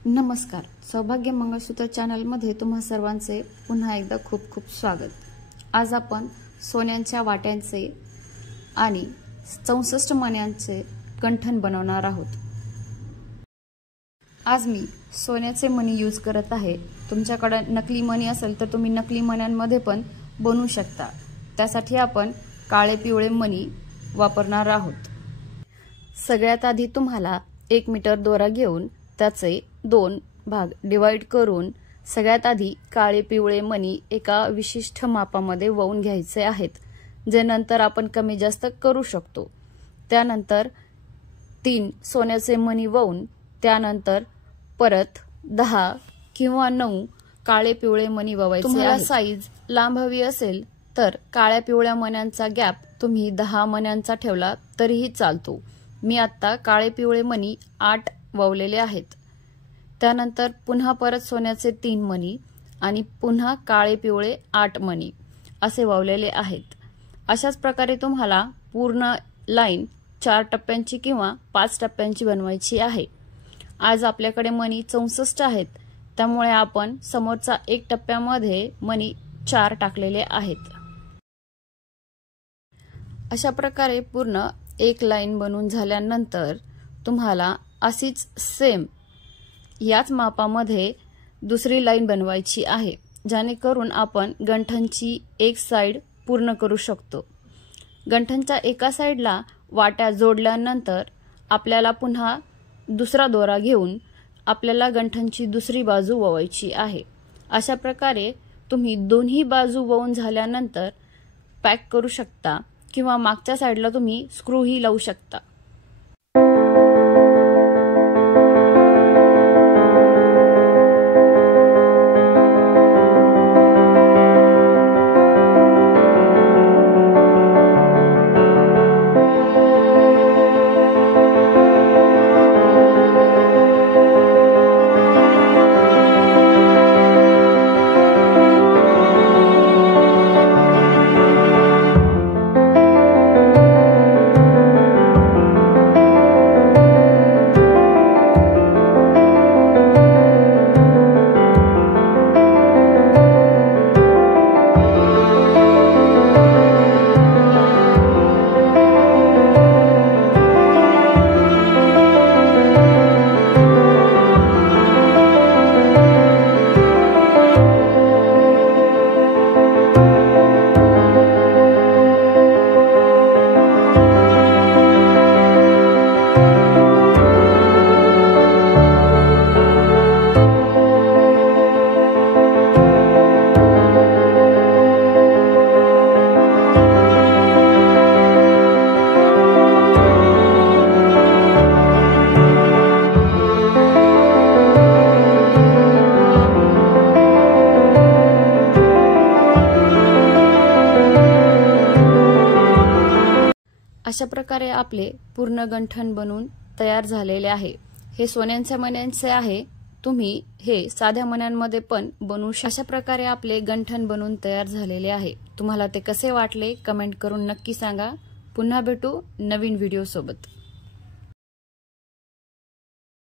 नमस्कार, सौभाग्य मंगळसूत्र चॅनलमध्ये तुम्हा सर्वांचे पुन्हा एकदा खूप खूप स्वागत। आज आपण सोन्यांच्या वाट्यांचे आणि 64 मण्यांचे गंठण बनवणार आहोत। आज मी सोन्याचे मणी यूज करत आहे। तुमच्याकडे नकली मणी असेल तर तुम्ही नकली मण्यांमध्ये पण बनवू शकता। त्यासाठी आपण काळे पिवळे मणी वापरणार आहोत। सगळ्यात आधी तुम्हाला 1 मीटर दोरा घेऊन त्याचे 2 भाग डिवाइड करून सगळ्यात आधी काळे पिवळे मणी एका विशिष्ट मापामध्ये वळून घ्यायचे आहेत, जे नंतर आपण कमी जास्त करू शकतो। त्यानंतर 3 सोन्याचे मणी वळून त्यानंतर परत 10 किंवा 9 काळे पिवळे मणी वळवायचे आहेत। तुम्हाला साईज लांब हवी असेल तर काळ्या पिवळ्या मण्यांचा गॅप तुम्ही 10 मण्यांचा ठेवला तरीही चालतो। मी आता काळे पिवळे मणी 8 वळवलेले आहेत। त्यानंतर पुन्हा परत सोन्याचे 3 मणी आणि पुन्हा काळे पिवळे 8 मणी असे वळवलेले आहेत। अशाच प्रकारे तुम्हाला पूर्ण लाईन 4 टप्प्यांची किंवा 5 टप्प्यांची बनवायची आहे। आज आपल्याकडे मणी 64 आहेत, त्यामुळे आपण समोरचा 1 टप्प्यामध्ये मणी 4 टाकलेले आहेत। अशा प्रकारे पूर्ण एक लाईन बनवून झाल्यानंतर तुम्हाला अशीच सेम याच मापामध्ये दुसरी लाईन बनवायची आहे, जेणेकरून आपण गंठणची एक साइड पूर्ण करू शकतो। गंठणच्या एका साइडला वाट्या जोडल्यानंतर आपल्याला पुन्हा दुसरा दोरा घेऊन आपल्याला गंठणची दुसरी बाजू वळवायची आहे। अशा प्रकारे तुम्ही दोन्ही बाजू वळवून झाल्यानंतर पॅक करू शकता किंवा मागच्या साइडला तुम्ही स्क्रू ही लावू शकता। अशा प्रकारे आपले पूर्ण गंठण बनवून तयार झालेले आहे। हे सोन्यांच्या मण्यांचे आहे, तुम्ही हे साध्या मण्यांमध्ये पण बनवू शकता। अशा प्रकारे आपले गंठण बनवून तयार झालेले आहे। तुम्हाला ते कसे वाटले कमेंट करून नक्की सांगा। पुन्हा भेटू नवीन व्हिडिओ सोबत।